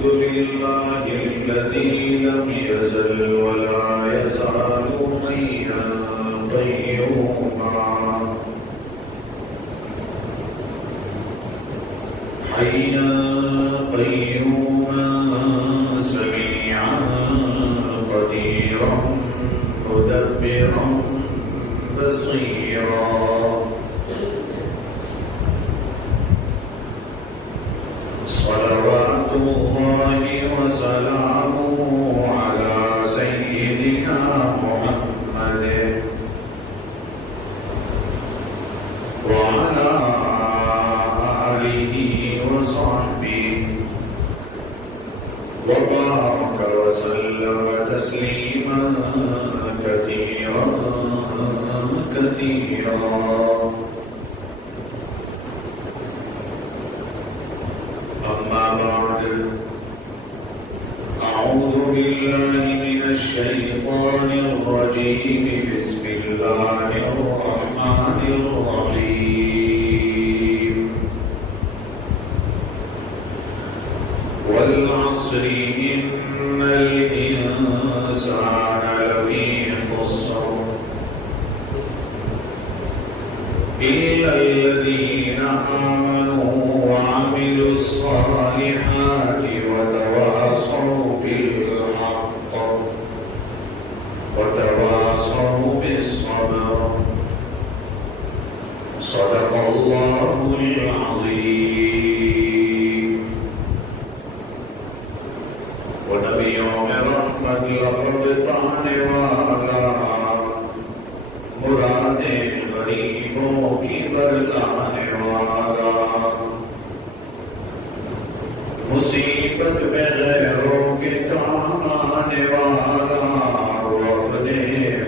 الحمد لله الذي لم يزل ولا يزال حيا قيوما حيا قيوما سميعا قديرا مدبرا بصيرا صلوات الله وسلامه على سيدنا محمد وعلى آله وصحبه وبارك وسلم تسليما كثيرا كثيرا. أما بعد أعوذ بالله من الشيطان الرجيم بسم الله الرحمن الرحيم والعصر إن الإنسان لفي خسر إلا الذين آمنوا وعملوا الصالحات وتواصوا بالحق وتواصوا بالصبر. صدق الله العظيم. ونبیوں میں رحمت لقب پانے والا مرادیں غریبوں کی برلانے والا مصیبت میں غیروں کے کام آنے والا وہ اپنے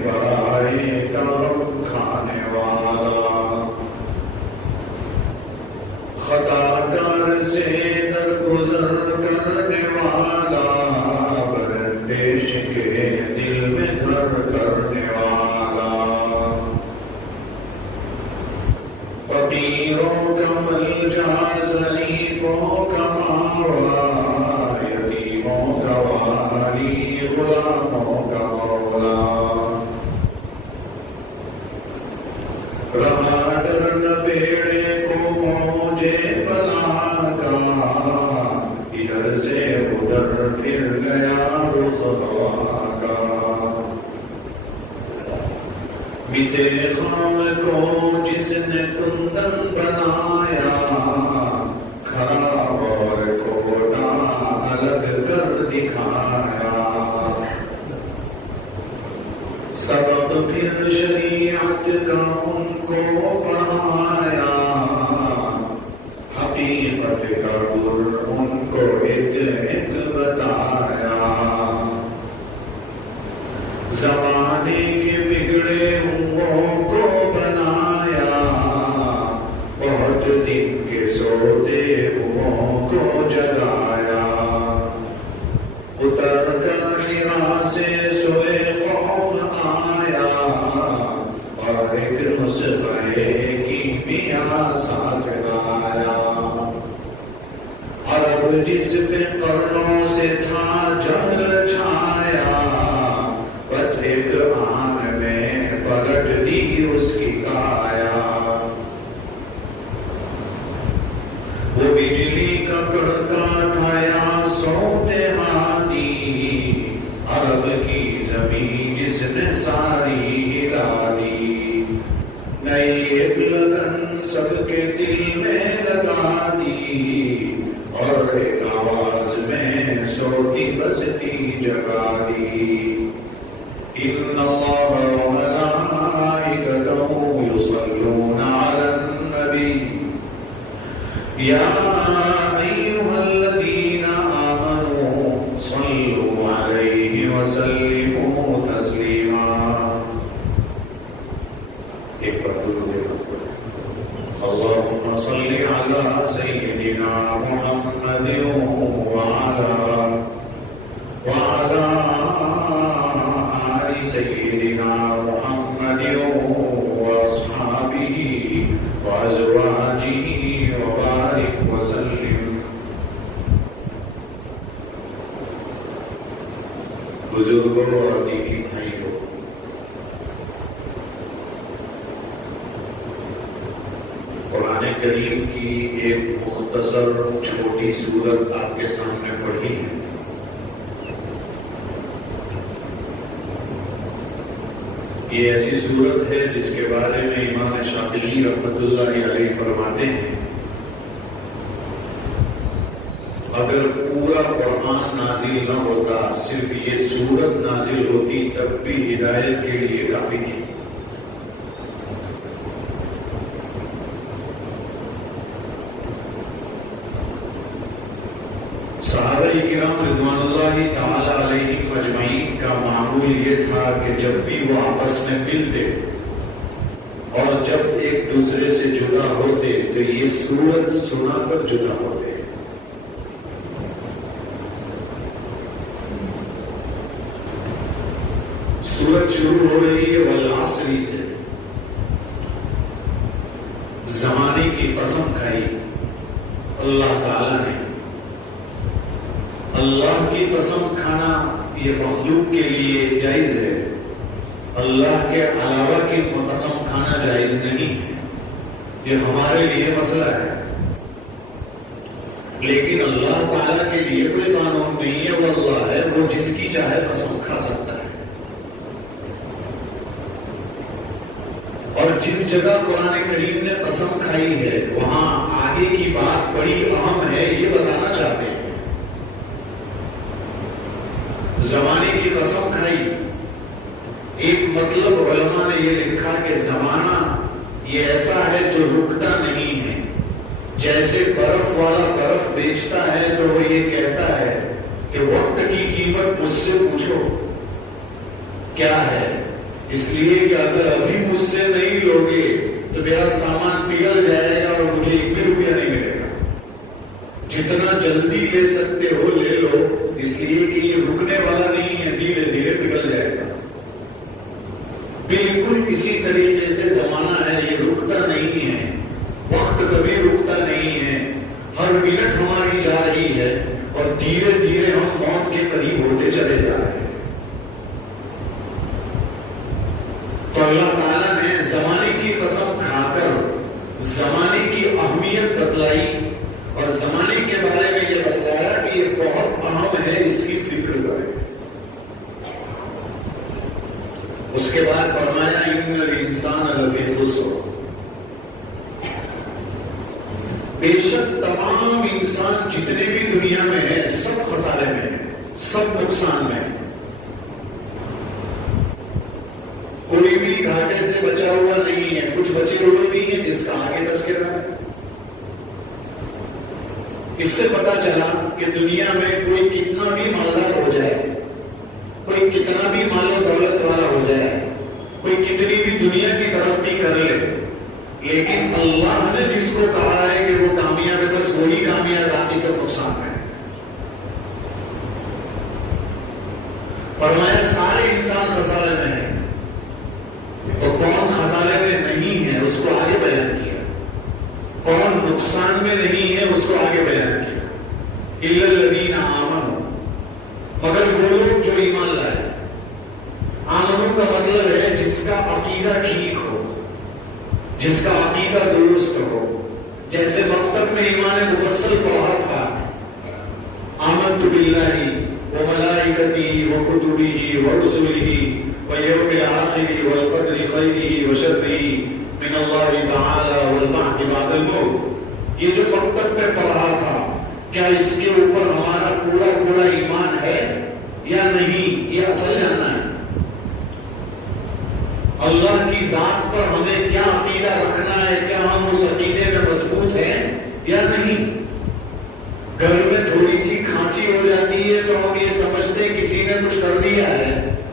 برائے کام کھانے والا خطا کار سے درگزر کرنے والا بندیش کے دل میں گھر کرنے والا فقیروں کا ملجا ضعیفوں کا ماوا یتیموں کا والی غلاموں کا مولا رہا ڈر نہ بیڑے کو موجے بلا کا ادھر سے ادھر پھر گیا رخ ہوا کا مسے خام کو جس نے کندن بنایا خراب اور کوٹا الگ کر دکھایا سبق پھر شریعت کا ان کو پڑھایا حقیقت کا گر ان کو ایک ایک بتایا زمانے کے بگڑے ہوں کو بنایا بہت دن کے سوتے ہوں کو جگایا اتر کر ہرا سے سوئے قوم آیا اور ایک نسخے کی میاں ساتھ لایا عرب جس پہ قرنوں سے تھا جہل چھایا بس ایک آن میں پلٹ دی اس کی کایا وہ بجلی کا کڑکا تھا یا سوتے ہانی عرب کی زمین جس نے ساری ہلا دی نئی ایک لگن سب کے دل میں لگا دی اور ایک آواز میں سوتی بستی جگا دی إن الله وملائكته يصلون على النبي يا أيها الذين آمنوا صلوا عليه وسلموا تسليما. اللهم صل على سيدنا محمد وعلى سيدنا محمد وأصحابه وأزواجه وبارك وسلم. قرآن کریم کی ایک مختصر چھوٹی سورت آپ کے سامنے پڑھی ہے۔ یہ ایسی سورت ہے جس کے بارے میں امام شافعی رحمۃ اللہ علیہ فرماتے ہیں اگر پورا قرآن نازل نہ ہوتا، صرف یہ سورت نازل ہوتی تب بھی ہدایت کے لیے کافی تھی۔ صحابہ کرام رضوان اللہ تعالی علیہم اجمعین کا معمول یہ تھا کہ جب بھی وہ آپس میں ملتے اور جب ایک دوسرے سے جدا ہوتے تو یہ سورت سنا کر جدا ہوتے۔ سورت شروع ہو رہی ہے والعصر سے، زمانے کی قسم کھائی اللہ تعالی نے۔ اللہ کی قسم کھانا یہ مخلوق کے لیے جائز ہے، اللہ کے علاوہ کی قسم کھانا جائز نہیں ہے، یہ ہمارے لیے مسئلہ ہے۔ لیکن اللہ تعالیٰ کے لیے کوئی قانون نہیں ہے، وہ اللہ ہے، وہ جس کی چاہے قسم کھا سکتا ہے۔ اور جس جگہ قرآن کریم نے قسم کھائی ہے وہاں آگے کی بات بڑی اہم ہے، یہ بتانا چاہتے ہیں۔ زمانے کی قسم کھائی، ایک مطلب علماء نے یہ لکھا کہ زمانہ یہ ایسا ہے جو رکتا نہیں ہے۔ جیسے برف والا برف بیچتا ہے تو وہ یہ کہتا ہے کہ وقت کی قیمت مجھ سے پوچھو کیا ہے، اس لیے کہ اگر ابھی مجھ سے نہیں لوگے تو میرا سامان پگھل جائے گا اور مجھے 1 روپیہ نہیں ملے گا۔ جتنا جلدی لے سکتے ہو لے لو، اس لیے کہ یہ رکنے والا نہیں ہے، دھیرے دھیرے پگھل جائے گا۔ بالکل اسی طریقے سے زمانہ ہے، یہ رکتا نہیں ہے، وقت کبھی رکتا نہیں ہے، ہر منٹ ہماری جا رہی ہے اور دھیرے دھیرے ہم موت کے قریب ہوتے چلے جا رہے ہیں۔ تو اللہ تعالیٰ نے زمانے کی قسم کھا کر زمانے کی اہمیت بتلائی اور زمانے کے بارے میں یہ بتلایا کہ یہ بہت اہم ہے، اس کی فکر کریں۔ اس کے بعد فرمایا ان الانسان لفی خسر، بے شک تمام انسان جتنے بھی دنیا میں ہیں سب خسارے میں ہیں، سب نقصان میں ہیں، کوئی بھی گھاٹے سے بچا ہوا نہیں ہے۔ کچھ بچے ہوئے بھی ہیں جس کا آگے تذکرہ ہے۔ اس سے پتا چلا کہ دنیا میں کوئی کتنا بھی مالدار ہو جائے، کوئی کتنا بھی مال و دولت والا ہو جائے، کوئی کتنی بھی دنیا کی ترقی کر لے، لیکن اللہ نے جس کو کہا ہے کہ وہ کامیاب ہے بس وہی کامیاب، باقی سب نقصان ہے۔ فرمایا سارے انسان خسارے میں ہیں، تو کون خسارے میں نہیں ہے اس کو آگے بیان کیا، کون نقصان میں نہیں ہے اس کو آگے بیان کیا۔ الا الذین آمنوا، مگر وہ لوگ جو ایمان لائے۔ آمنوا کا مطلب ہے جس کا عقیدہ ٹھیک ہو، جس کا عقیدہ درست ہو۔ جیسے مکتب میں ایمان مفصل پڑھا تھا، آمنت باللہ وملائکتہ وکتبہ ورسلہ واليوم الآخر والقدر خیرہ وشرہ من اللہ تعالی والبعث بعد الموت۔ یہ جو مکتب میں پڑھا تھا، کیا اس کے اوپر ہمارا پورا پورا ایمان ہے یا نہیں، یہ اصل جاننا ہے۔ اللہ کی ذات پر ہمیں کیا عقیدہ رکھنا ہے، کیا ہم اس عقیدے میں مضبوط ہیں یا نہیں۔ گھر میں تھوڑی سی کھانسی ہو جاتی ہے تو ہم یہ سمجھتے ہیں کسی نے کچھ کر دیا ہے،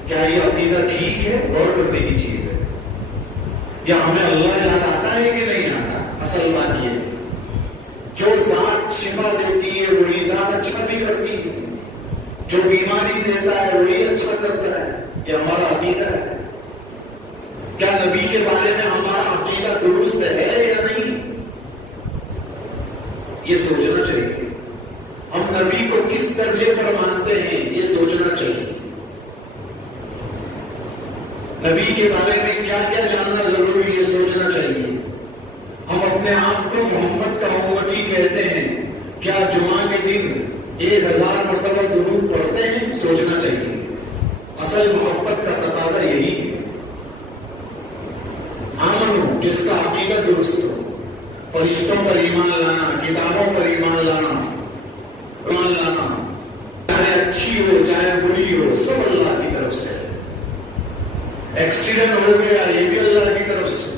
کیا یہ عقیدہ ٹھیک ہے؟ غور کرنے کی چیز ہے۔ یا ہمیں اللہ یاد آتا ہے کہ نہیں آتا؟ اصل بات یہ جو ذات شفا دیتی ہے وہی ذات اچھا بھی کرتی ہے، جو بیماری دیتا ہے وہی اچھا کرتا ہے، یہ ہمارا عقیدہ ہے۔ کیا نبی کے بارے میں ہمارا عقیدہ درست ہے یا نہیں، یہ سوچنا چاہیے۔ ہم نبی کو کس درجے پر مانتے ہیں یہ سوچنا چاہیے۔ نبی کے بارے میں کیا کیا جاننا ضروری ہے سوچنا چاہیے۔ ہم اپنے آپ کو 1000 مرتبہ درود پڑھتے ہیں، سوچنا چاہیے اصل محبت کا تقاضا یہی ہے۔ آمن، جس کا عقیدہ درست ہو، فرشتوں پر ایمان لانا، کتابوں پر ایمان لانا، چاہے اچھی ہو چاہے بری ہو، سب اللہ کی طرف سے۔ ایکسیڈنٹ ہو گیا یہ بھی اللہ کی طرف سے،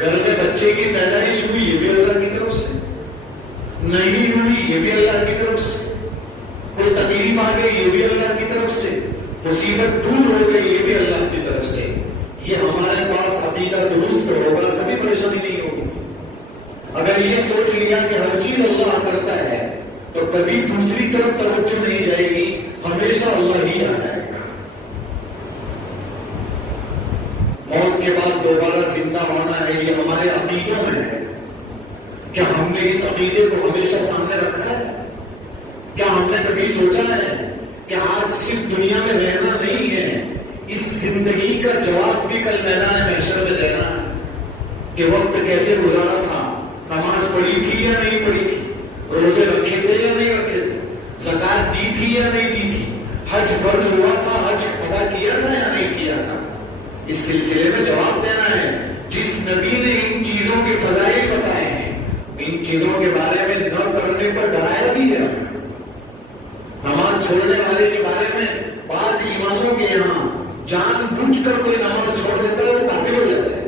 گھر میں بچے کی پیدائش ہوئی یہ بھی اللہ کی طرف سے، نہیں ہوئی یہ بھی اللہ کی طرف سے، کوئی تکلیف آ گئی یہ بھی اللہ کی طرف سے، مصیبت دور ہو گئی یہ بھی اللہ کی طرف سے۔ یہ ہمارے پاس عقیدہ درست ہوگا کبھی پریشانی نہیں ہوگی۔ اگر یہ سوچ لیا کہ ہر چیز اللہ کرتا ہے تو کبھی دوسری طرف توجہ نہیں جائے گی، ہمیشہ اللہ ہی آ جائے گا۔ موت کے بعد دوبارہ زندہ ہونا ہے، یہ ہمارے عقیدوں میں ہے۔ کیا ہم نے اس عقیدے کو ہمیشہ سامنے رکھا ہے؟ کیا ہم نے کبھی سوچا ہے کہ آج صرف دنیا میں رہنا نہیں ہے، اس زندگی کا جواب بھی کل میدان محشر میں دینا ہے کہ وقت کیسے گزارا تھا، نماز پڑھی تھی یا نہیں پڑھی تھی، روزے رکھے تھے یا نہیں رکھے تھے، زکات دی تھی یا نہیں دی تھی، حج فرض ہوا تھا، حج ادا کیا تھا یا نہیں کیا تھا۔ اس سلسلے میں جواب دینا ہے۔ جس نبی نے ان چیزوں کے فضائل بتائے ہیں، ان چیزوں کے بارے میں نہ کرنے پر ڈرایا بھی ہے۔ نماز چھوڑنے والے کے بارے میں بعض ایمانوں کے یہاں جان بوجھ کر کوئی نماز چھوڑ دیتا ہے وہ کافر ہو جاتا ہے۔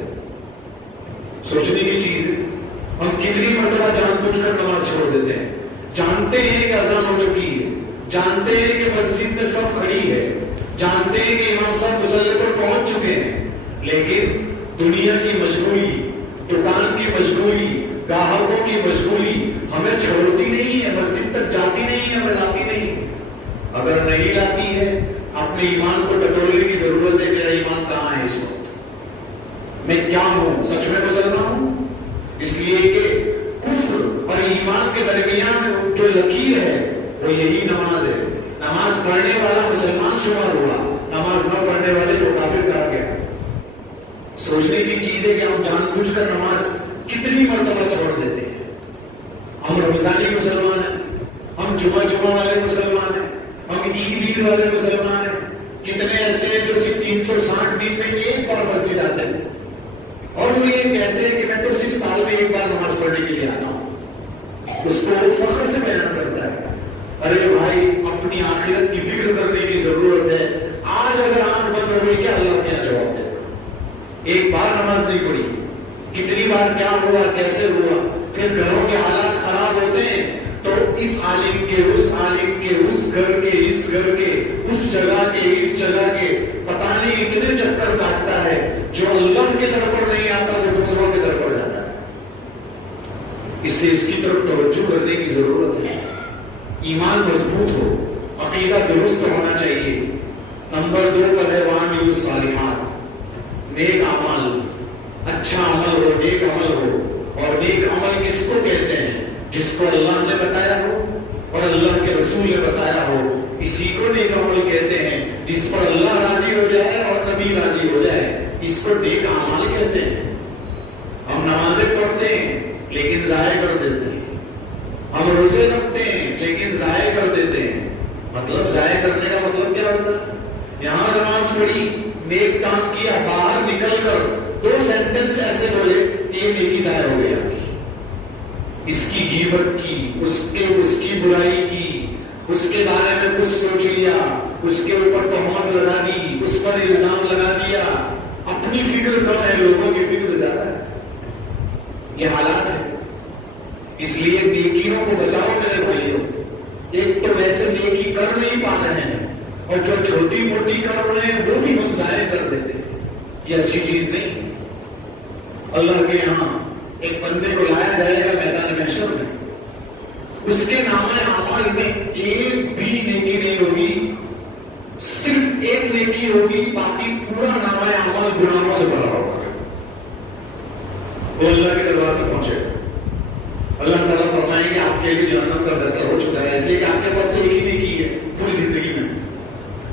سوچنے کی چیز ہے، ہم کتنی مرتبہ جان بوجھ کر نماز چھوڑ دیتے ہیں، جانتے ہیں کہ اذان ہو چکی ہے، جانتے ہیں کہ مسجد میں صف کھڑی ہے، جانتے ہیں کہ امام صاحب مصلی پر پہنچ چکے ہیں، لیکن دنیا کی مشغولی، دکان کی مشغولی، گاہکوں کی مشغولی ہمیں چھوڑتی نہیں ہے، مسجد تک جاتی نہیں ہے، ہمیں لاتی نہیں۔ اگر نہیں لاتی ہے اپنے ایمان کو ٹٹولنے کی ضرورت ہے۔ میرا ایمان کہاں ہے اس وقت؟ میں کیا ہوں؟ سچ میں مسلمان ہوں؟ اس لیے کہ کفر اور ایمان کے درمیان جو لکیر ہے وہ یہی نماز ہے۔ نماز پڑھنے والا مسلمان شمار ہوا، نماز نہ پڑھنے والے کو کافر کہا گیا۔ سوچنے کی چیز ہے کہ ہم جان بوجھ کر نماز کتنی مرتبہ چھوڑ دیتے ہیں۔ ہم رمضانی مسلمان ہیں، ہم جمعہ والے مسلمان ہیں، ہم عید والے مسلمان ہیں۔ کتنے ایسے ہیں جو صرف 360 دن میں ایک بار مسجد آتے ہیں اور وہ یہ کہتے ہیں کہ میں تو صرف سال میں ایک بار نماز پڑھنے کے لیے آتا ہوں۔ اس کو وہ فخر سے بیان کرتا ہے، ارے بھائی اپنی آخرت کی فکر کرنے کی ضرورت ہے۔ آج اگر آنکھ بند ہو گئی کیا اللہ کیا جواب دے؟ ایک بار نماز نہیں پڑھی، کتنی بار کیا ہوا، کیسے ہوا، پھر گھروں کے حالات خراب ہوتے ہیں تو اس عالم کے، اس عالم کے، اس گھر کے، اس گھر کے، اس جگہ کے، اس جگہ کے، پتہ نہیں اتنے چکر کاٹتا ہے۔ جو اللہ کے در پر نہیں آتا وہ دوسروں کے در پر جاتا ہے۔ اس لیے اس کی طرف توجہ کرنے کی ضرورت ہے۔ ایمان مضبوط ہو، عقیدہ درست ہونا چاہیے۔ نمبر 2 پر ہے وعاملوا الصالحات، نیک اعمال، اچھا عمل ہو، نیک عمل ہو۔ اور نیک عمل کس کو کہتے ہیں؟ جس کو اللہ نے بتایا ہو اور اللہ کے رسول نے بتایا ہو، اسی کو نیک عمل کہتے ہیں۔ جس پر اللہ راضی ہو جائے اور نبی راضی ہو جائے، اس کو نیک اعمال کہتے ہیں۔ ہم نمازیں پڑھتے ہیں لیکن ضائع کر دیتے ہیں، ہم روزے رکھتے ہیں لیکن ضائع کر دیتے ہیں۔ مطلب ضائع کرنے کا مطلب کیا ہوتا ہے؟ یہاں نماز پڑھی، نیک کام کیا، باہر نکل کر 2 سینٹنس ایسے بولے یہ نیکی ضائع ہو گئی آپ کی۔ اس کی غیبت کی، اس کی برائی کی، اس کے بارے میں کچھ سوچ لیا، اس کے اوپر تہمت لگا دی، اس پر الزام لگا دیا۔ اپنی فکر کم ہے، لوگوں کی فکر زیادہ ہے۔ یہ حالات ہے۔ اس لیے نیکیوں کو بچاؤ میرے بھائیوں۔ ایک تو ویسے نیکی کر نہیں پا رہے ہیں اور جو چھوٹی موٹی کر رہے ہیں وہ بھی ہم ضائع کر دیتے ہیں۔ یہ اچھی چیز نہیں۔ اللہ کے یہاں ایک بندے کو لایا جائے گا میدان محشر میں، اس کے نامہ اعمال میں ایک بھی نیکی نہیں ہوگی، صرف ایک نیکی ہوگی، باقی پورا نامہ اعمال گناہوں سے بھرا ہوگا۔ وہ اللہ کے دربار میں پہنچے گا، اللہ تعالیٰ فرمائیں گے آپ کے لیے جہنم کا فیصلہ ہو چکا ہے، اس لیے کہ آپ کے پاس تو ایک ہی نیکی ہے پوری زندگی میں،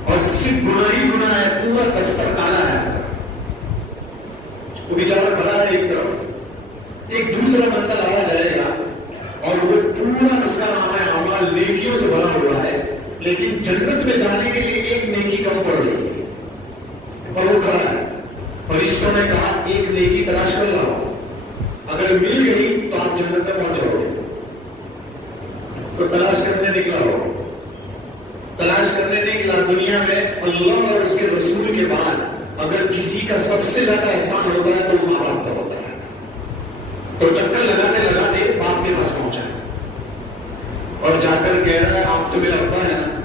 اور صرف گناہ ہی گناہ ہے، پورا دفتر کالا ہے۔ وہ بیچارہ کھڑا ہے ایک طرف، ایک دوسرا بندہ لایا جائے گا اور وہ پورا اس کا نامہ اعمال نیکیوں سے بھرا ہوا ہے۔ لیکن جنت میں جانے کے لیے ایک نیکی کم پڑ رہی ہے اور وہ کھڑا ہے. فرشتوں نے کہا ایک نیکی تلاش کر لاؤ, اگر مل گئی تو آپ جنت میں پہنچ جاؤ گے. تو تلاش کرنے نکلا ہو, تلاش کرنے نکلا. دنیا میں اللہ اور اس کے رسول کے بعد اگر کسی کا سب سے زیادہ احسان ہوتا ہے تو وہ ماں باپ کا ہوتا ہے. تو چکر لگاتے لگاتے باپ کے پاس پہنچا اور جا کر کہہ رہا ہے آپ تو میرا ابا ہے نا,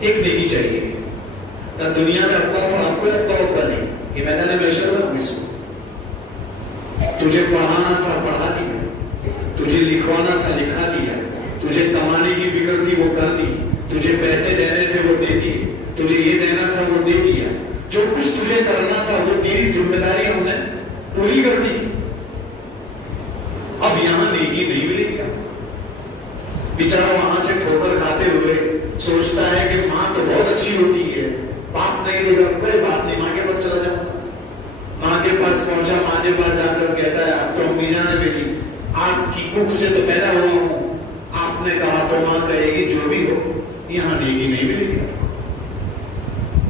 ایک نیکی چاہیے. دنیا میں ابا تھا, آپ کو ابا نہیں, یہ میدان محشر میں اس کو تجھے پڑھانا تھا پڑھا دیا, تجھے لکھوانا تھا لکھا دیا, تجھے کمانے کی فکر تھی وہ کر دی, تجھے پیسے دینے تھے وہ دے دیے, تجھے یہ دینا تھا وہ دے دیا, جو کچھ تجھے کرنا تھا وہ تیری ذمہ داری ہم نے پوری کر دی. اب یہاں نیکی نہیں ملے گا. بیچارہ وہاں سے ٹھوکر کھاتے ہوئے سوچتا ہے کہ ماں تو بہت اچھی ہوتی ہے, باپ نہیں دے گا, کوئی بات نہیں ماں کے پاس چلا جاؤں. ماں کے پاس پہنچا, ماں کے پاس جا کر کہتا ہے اب تو امی جان ہے بیٹی, آپ کی کک سے تو پیدا ہوا ہوں, آپ نے کہا تو ماں کہے گی جو بھی ہو. یہاں نیکی نہیں ملے گی.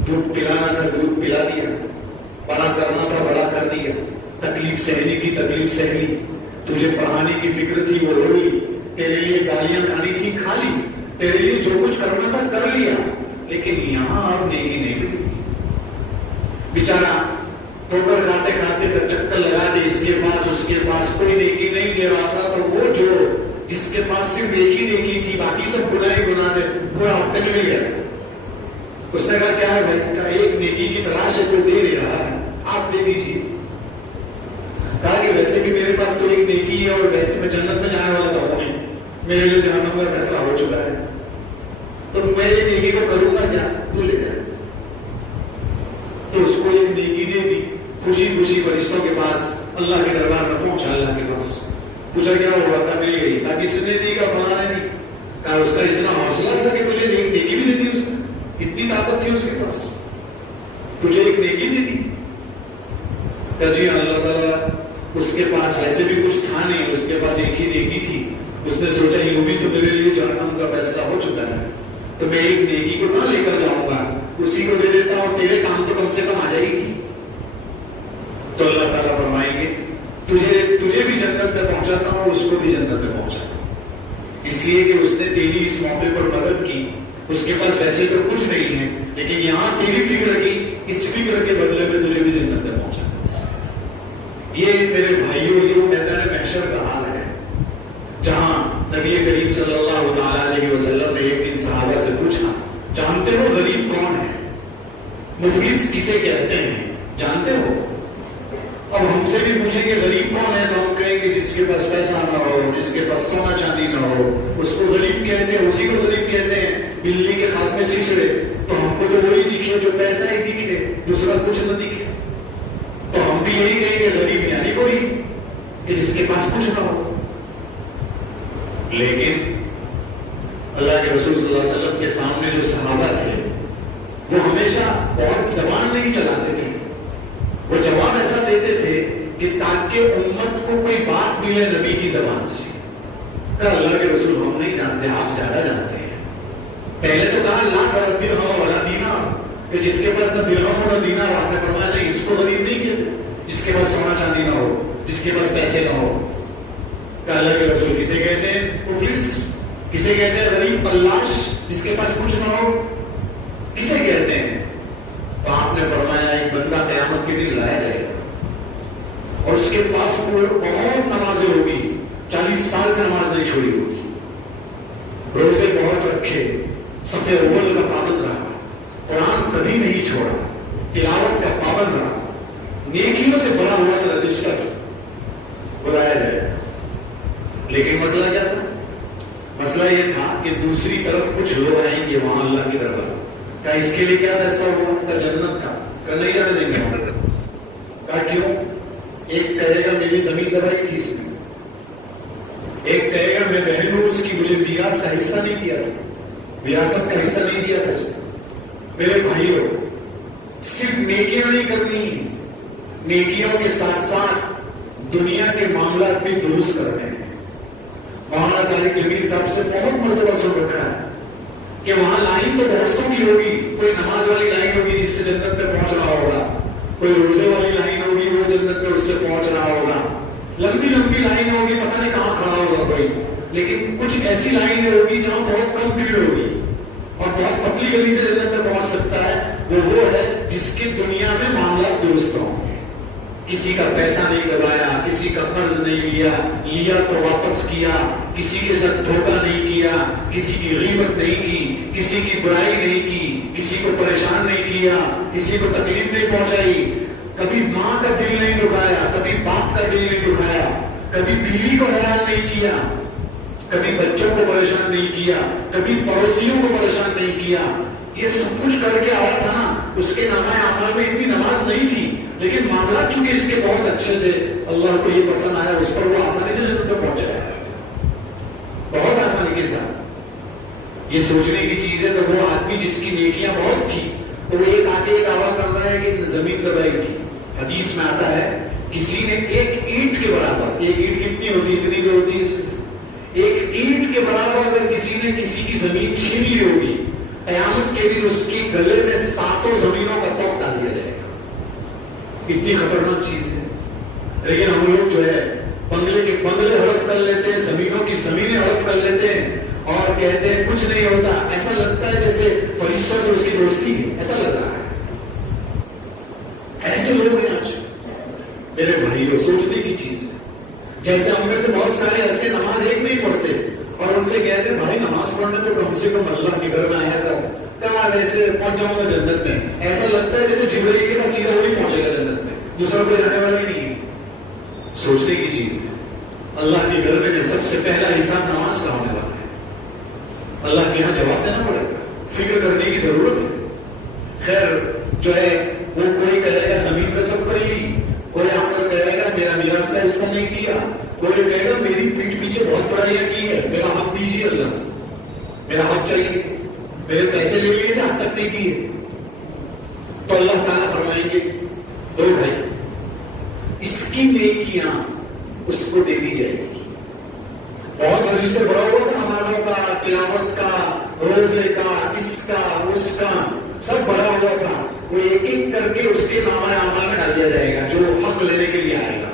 دودھ پلانا تھا دودھ پلا دیا, بڑا کرنا تھا بڑا کر دیا, تکلیف سہنی تھی تکلیف سہنی, تجھے پڑھانے کی فکر تھی وہ رو لی, تیرے لیے گالیاں کھانی تھی کھا لی, تیرے لیے جو کچھ کرنا تھا کر لیا. لیکن یہاں آپ نیکی نہیں ملی. بیچارہ ٹھوکر کھاتے کھاتے چکر لگا دے, اس کے پاس کوئی نیکی نہیں دے رہا تھا, تو وہ جو جس کے پاس صرف ایک ہی نیکی تھی باقی سب گناہ تھے وہ راستے میں مل گیا. اس نے کہا کیا ہے بھائی, کہا ایک نیکی کی تلاش ہے کوئی دے نہیں رہا ہے, آپ دے دیجیے. کہا کہ ویسے بھی میرے پاس تو ایک نیکی ہے اور میں جنت میں جانے والا تھا نہیں, میرے لیے جہنم کا فیصلہ ہو چکا ہے, تو میں یہ نیکی کو کروں گا کیا, تو لے جائے. تو اس کو ایک نیکی دے دی, خوشی خوشی فرشتوں کے پاس اللہ کے دربار میں پہنچا. اللہ کے پاس پوچھا کیا ہوا, کہا مل گئی. کہا کس نے دی, کہا فلاں نے دی. کہا اس کا اتنا حوصلہ تھا کہ تجھے ایک نیکی بھی دے دی, اس نے اتنی طاقت تھی اس کے پاس, تجھے ایک نیکی دے دی. کہا جی اللہ تعالیٰ اس کے پاس ویسے بھی کچھ تھا نہیں, اس کے پاس ایک ہی نیکی تھی. اس نے سوچا یہ بھی تو میرے لیے جہنم کا فیصلہ ہو چکا ہے, تو میں ایک نیکی کو کہاں لے کر جاؤں گا, اسی کو دے دیتا ہوں, تیرے کام تو کم سے کم آ جائے گی. تو اللہ تعالیٰ فرمائیں گے تجھے بھی جنت میں پہنچاتا ہوں, اس کو بھی جنت میں پہنچاتا ہوں. اس لیے کہ اس نے تیری اس موقع پر مدد کی. اس کے پاس ویسے تو کچھ نہیں ہے, لیکن یہاں تیری فکر کی, اس فکر کے بدلے میں تجھے بھی جنت میں پہنچا. یہ میرے بھائیوں یہ میدان محشر کا حال ہے, جہاں نبی کریم صلی اللہ تعالی علیہ وسلم نے ایک دن صحابہ سے پوچھا, جانتے ہو غریب کون ہے, مفلس کسے کہتے ہیں, جانتے ہو؟ اب ہم سے بھی پوچھیں کہ غریب کون ہے, تو ہم کہیں کہ جس کے پاس پیسہ نہ ہو, جس کے پاس سونا چاندی نہ ہو, اس کو غریب کہتے ہیں, اسی کو غریب کہتے ہیں. بلی کے ہاتھ میں چھچڑے, تو ہم کو تو وہی دکھے جو پیسہ ہی دکھے, دوسرا کچھ نہ دکھے. تو ہم بھی یہی کہیں گے غریب یعنی کوئی کہ جس کے پاس کچھ نہ ہو. لیکن اللہ کے رسول صلی اللہ علیہ وسلم کے سامنے جو صحابہ تھے وہ ہمیشہ بہت زبان نہیں چلاتے تھے. وہ جواب ایسا دیتے تھے کہ تاکہ امت کو کوئی بات ملے نبی کی زبان سے. کہا اللہ کے رسول ہم نہیں جانتے, آپ زیادہ جانتے ہیں. پہلے تو کہا لا درہم ولا دینار, کہ جس کے پاس نہ درہم ہو نہ دینار, آپ نے فرمایا نہیں اس کو غریب نہیں کہتے, جس کے پاس سونا چاندی نہ ہو, جس کے پاس پیسے نہ ہو. کہ اللہ کے رسول کسے کہتے ہیں مفلس, کسے کہتے ہیں غریب تلاش, جس کے پاس کچھ نہ ہو, کسے کہتے ہیں؟ تو آپ نے فرمایا ایک بندہ قیامت کے دن لایا جائے گا اور اس کے پاس بہت نمازیں ہوگی, 40 سال سے نماز نہیں چھوڑی ہوگی, روزے بہت رکھے, صف اول کا پابند رہا, قرآن کبھی نہیں چھوڑا, تلاوت کا پابند رہا, نیکیوں سے بڑا ہوا تھا رجسٹر, بلایا جائے. لیکن مسئلہ کیا تھا؟ مسئلہ یہ تھا کہ دوسری طرف کچھ لوگ آئیں گے وہاں اللہ کی دربار. کہا اس کے لیے کیا فیصلہ ہوا؟ کہا جنت کا. کہا نہیں جانے دیں گے. کہا کیوں؟ ایک کہے گا میری زمین دبائی تھی اس میں, ایک کہے گا میں بہن ہوں اس کی, مجھے میراث کا حصہ نہیں دیا تھا, وراثت کا حصہ نہیں دیا تھا اس نے. میرے بھائیوں صرف نیکیاں نہیں کرنی, نیکیوں کے ساتھ ساتھ دنیا کے معاملات بھی درست کرنے ہیں. مولانا طارق جمیل صاحب سے بہت مرتبہ سن رکھا ہے, کہ وہاں لائن تو بہت سو کی ہوگی، کوئی نماز والی لائن ہوگی جس سے جنت میں پہنچ رہا ہوگا، کوئی روزے والی لائن ہوگی وہ جنت میں اس سے پہنچ رہا ہوگا، لمبی لمبی لائن ہوگی پتہ نہیں کہاں کھڑا ہوگا کوئی، لیکن کچھ ایسی لائنیں ہوگی جہاں بہت کم بھیڑ ہوگی اور بہت پتلی گلی سے جنت میں پہنچ سکتا ہے، وہ ہے جس کی دنیا میں معاملات درست ہوں، کسی کا پیسہ نہیں دبایا، کسی کا قرض نہیں لیا تو واپس کیا، کسی کے ساتھ دھوکہ نہیں کیا، کسی کی غیبت نہیں کی، کسی کی برائی نہیں کی، کسی کو پریشان نہیں کیا، کسی کو تکلیف نہیں پہنچائی، کبھی ماں کا دل نہیں دکھایا، کبھی باپ کا دل نہیں دکھایا، کبھی بیوی کو حیران نہیں کیا، کبھی بچوں کو پریشان نہیں کیا، کبھی پڑوسیوں کو پریشان نہیں کیا، یہ سب کچھ کر کے آیا تھا نا، اس کے نامہ اعمال میں اتنی نماز نہیں تھی، لیکن معاملات چونکہ اس کے بہت اچھے تھے، اللہ کو یہ پسند آیا، اس پر وہ آسانی سے جنت تک پہنچ جائے، بہت آسانی کے ساتھ۔ یہ سوچنے کی چیز ہے تو وہ آدمی جس کی نیکیاں بہت تھی تو وہ ایک آگے ایک دعویٰ کر رہا ہے کہ زمین دبائی تھی۔ حدیث میں آتا ہے کسی نے ایک اینٹ کے برابر، ایک اینٹ کتنی ہوتی ہے؟ اتنی جو ہوتی ہے صرف ایک اینٹ کے برابر اگر کسی نے کسی کی زمین چھین لی ہوگی، قیامت کے دن اس کے گلے میں 7 زمینوں کا توق ڈال دیا جائے گا۔ اتنی خطرناک چیز ہے، لیکن ہم لوگ جو ہے بنگلے کے بنگلے ہڑپ کر لیتے ہیں، زمینوں کی زمینیں ہڑپ کر لیتے ہیں اور کہتے ہیں کچھ نہیں ہوتا، ایسا لگتا ہے جیسے فرشتوں سے اس کی دوستی ہے، ایسا لگ رہا ہے۔ ایسے لوگ ہیں آج میرے بھائیوں، سوچنے کی چیز ہے۔ جیسے ہم میں سے بہت سارے ایسے نماز ایک نہیں پڑھتے اور ان سے کہتے ہیں بھائی نماز پڑھنے تو کم سے کم اللہ کے گھر میں آیا کر، کہاں ویسے پہنچ جاؤں گا جنت میں، ایسا لگتا ہے جیسے جبرائیل کے پاس سیدھا وہی پہنچے گا جنت میں، دوسرا کوئی جانے والا ہی نہیں ہے۔ سوچنے کی چیز ہے، اللہ کے گھر میں سب سے پہلا حساب نماز کا ہونے والا ہے، اللہ کے یہاں جواب دینا پڑے گا، فکر کرنے کی ضرورت ہے۔ خیر جو ہے وہ کوئی کہے گا زمین پہ سب کر لی، کوئی آ کر کہے گا میرا میراث کا حصہ نہیں کیا، کوئی کہے گا میری پیٹھ پیچھے بہت برائیاں کی ہے، میرا حق دیجیے اللہ، میرا حق چاہیے، میرے پیسے لے لیے تھے حق تک نہیں کیے۔ تو اللہ تعالیٰ فرمائیں گے دو بھائی اس کی نیکیاں اس کو دے دی جائے گی۔ بہت رجسٹر بڑا ہوا تھا نمازوں کا، تلاوت کا، روزے کا، اس کا اس کا سب بڑا ہوا تھا، وہ ایک ایک کر کے اس کے نامہ اعمال میں ڈال دیا جائے گا جو حق لینے کے لیے آئے گا۔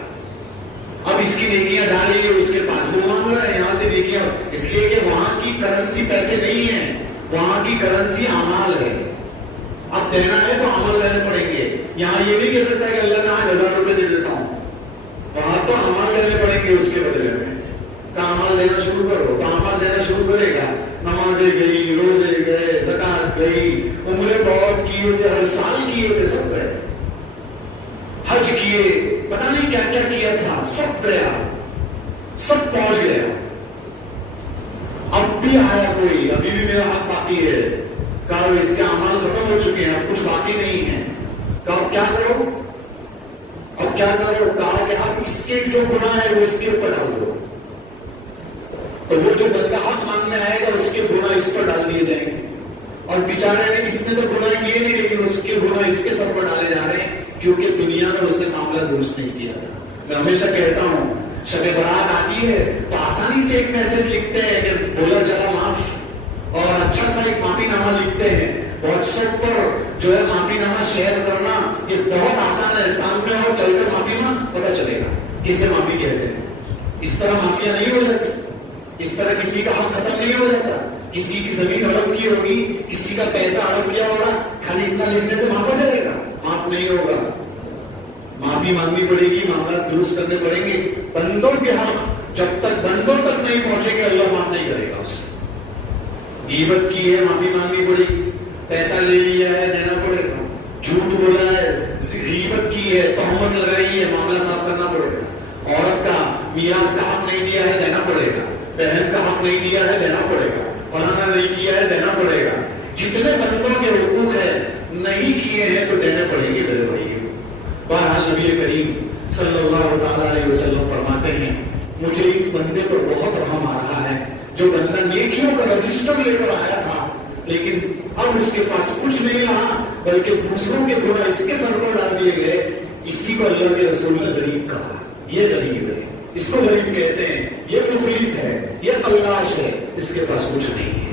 اب اس کی نیکیاں ڈالیں گے اس کے پاس، وہ مانگ رہا ہے یہاں سے نیکیاں، اس لیے کہ وہاں کی کرنسی پیسے نہیں ہے، وہاں کی کرنسی اعمال ہے۔ اب دینا ہے تو عمل دینے پڑیں گے، یہاں یہ نہیں کہہ سکتا کہ اللہ میں آج 1000 روپے دے دیتا ہوں، وہاں تو عمل دینے پڑیں گے اس کے بدلے میں۔ عمل دینا شروع کرو تو عمل دینا شروع کرے گا، نمازیں گئی، روزے گئے، زکات گئی، عمرے بہت کی ہوتے، ہر سال کیے ہوتے، سب گئے، حج کیے، پتہ نہیں کیا کیا کیا تھا، سب گیا، سب پہنچ گیا۔ اب بھی آیا کوئی، ابھی بھی میرا حق باقی ہے، کہا اس کے اعمال ختم ہو چکے ہیں، اب کچھ باقی نہیں ہے، کہا کیا کرو، اب کیا کرو، کہا کہ اب اس کے جو گناہ ہے وہ اس کے اوپر ڈال دو، تو وہ جو بندہ حق مانگنے آئے گا اس کے گناہ اس پر ڈال دیے جائیں گے، اور بیچارے نے اس نے تو گناہ کیے نہیں لیکن اس کے گناہ اس کے سر پر ڈالے جا رہے ہیں کیونکہ دنیا میں اس نے معاملہ درست نہیں کیا تھا۔ میں ہمیشہ کہتا ہوں شب برات آتی ہے تو آسانی سے ایک میسج لکھتے ہیں کہ بولا چلا معاف، اور اچھا سا ایک معافی نامہ لکھتے ہیں، واٹس ایپ پر جو ہے معافی نامہ شیئر کرنا یہ بہت آسان ہے، سامنے اور چل کر معافی مانگ پتہ چلے گا کسے معافی کہتے ہیں۔ اس طرح معافیاں نہیں ہو جاتی، اس طرح کسی کا حق ختم نہیں ہو جاتا، کسی کی زمین ہڑپ کی ہوگی، کسی کا پیسہ ہڑپ کیا ہوگا، خالی اتنا لکھنے سے معاف ہو جائے گا؟ معاف نہیں ہوگا، معافی مانگنی پڑے گی، معاملات درست کرنے پڑیں گے۔ بندوں کے حق جب تک بندوں تک نہیں پہنچیں گے اللہ معاف نہیں کرے گا اسے۔ غیبت کی ہے معافی مانگنی پڑے گی، پیسہ لے لیا ہے دینا پڑے گا، جھوٹ بولا ہے، غیبت کی ہے، تہمت لگائی ہے، معاملہ صاف کرنا پڑے گا، عورت کا میراث کا حق نہیں دیا ہے دینا پڑے گا، بہن کا حق نہیں دیا ہے دینا پڑے گا، فلانا نہیں کیا ہے دینا پڑے گا، جتنے بندوں کے حقوق ہے نہیں کیے ہیں تو دینے پڑیں گے میرے بھائی۔ بہرحال نبی کریم صلی اللہ تعالیٰ علیہ وسلم فرماتے ہیں مجھے اس بندے پر بہت رحم آ رہا ہے جو بندہ نیکیوں کا رجسٹر لے کر آیا تھا لیکن اب اس کے پاس کچھ نہیں رہا بلکہ دوسروں کے گناہ اس کے سر پر ڈال دیے گئے، اسی کو اللہ کے رسول نے غریب کہا۔ یہ غریب ہے، اس کو غریب کہتے ہیں، یہ مفلس ہے، یہ قلاش ہے، اس کے پاس کچھ نہیں ہے۔